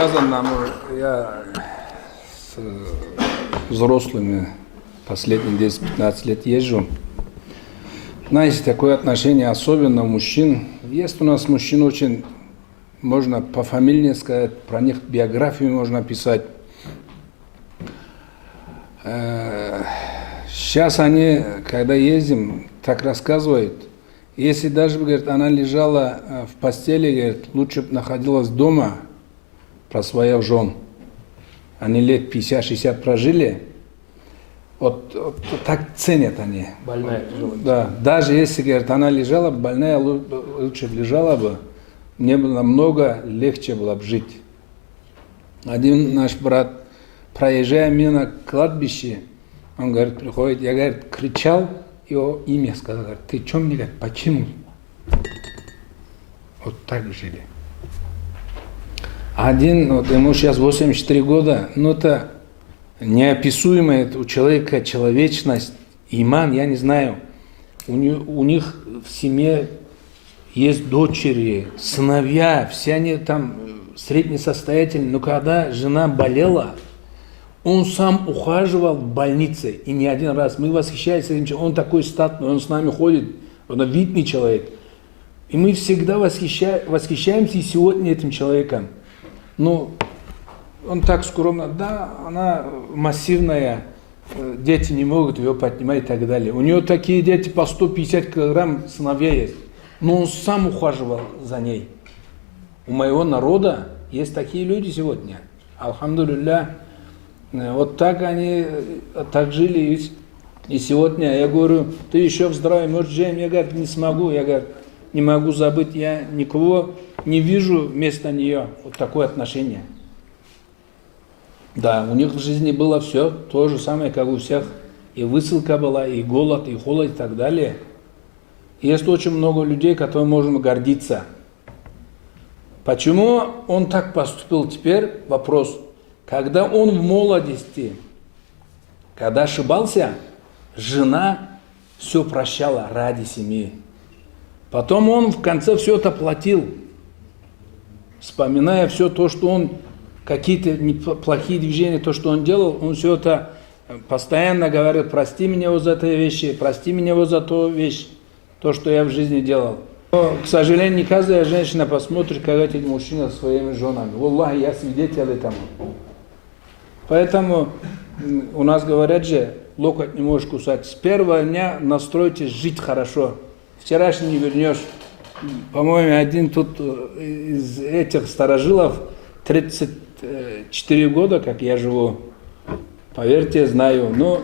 сказано, я с взрослыми последние 10-15 лет езжу. Знаете, такое отношение, особенно у мужчин. Есть у нас мужчин очень, можно пофамильнее сказать, про них биографию можно писать. Сейчас они, когда ездим, так рассказывают. Если даже, говорит, она лежала в постели, говорит, лучше бы находилась дома про своих жен. Они лет 50-60 прожили. Вот так ценят они. Больная, тяжелая. Да, даже если, говорит, она лежала, больная, лучше бы лежала бы, мне бы намного легче было бы жить. Один наш брат, проезжая мимо кладбища, он, говорит, приходит, я, говорит, кричал, его имя сказал, говорит, ты что мне, говорит, почему? Вот так жили. Один, вот ему сейчас 84 года, но это неописуемая у человека человечность, иман, я не знаю. У них в семье есть дочери, сыновья, все они там среднесостоятельные, но когда жена болела, он сам ухаживал в больнице, и не один раз. Мы восхищаемся этим человеком, он такой статный, он с нами ходит, он видный человек. И мы всегда восхищаемся и сегодня этим человеком. Ну, он так скромно, да, она массивная, дети не могут ее поднимать и так далее. У нее такие дети по 150 килограмм сыновья есть, но он сам ухаживал за ней. У моего народа есть такие люди сегодня. Алхамдулилля. Вот так они так жили. И сегодня я говорю, ты еще в здравии, может, Джейм, я, говорю, не смогу, я, говорю, не могу забыть, я никого не вижу вместо нее. Вот такое отношение. Да, у них в жизни было все то же самое, как у всех. И высылка была, и голод, и холод, и так далее. Есть очень много людей, которым можем гордиться. Почему он так поступил теперь? Вопрос. Когда он в молодости, когда ошибался, жена все прощала ради семьи. Потом он в конце все это платил, вспоминая все то, что он, какие-то плохие движения, то, что он делал, он все это постоянно говорил, прости меня вот за эти вещи, прости меня вот за ту вещь, то, что я в жизни делал. Но, к сожалению, не каждая женщина посмотрит, как эти мужчины со своими женами. Валлахи, я свидетель этому. Поэтому у нас говорят же, локоть не можешь кусать. С первого дня настройтесь жить хорошо. Вчерашний не вернешь. По-моему, один тут из этих старожилов, 34 года, как я живу. Поверьте, знаю. Ну...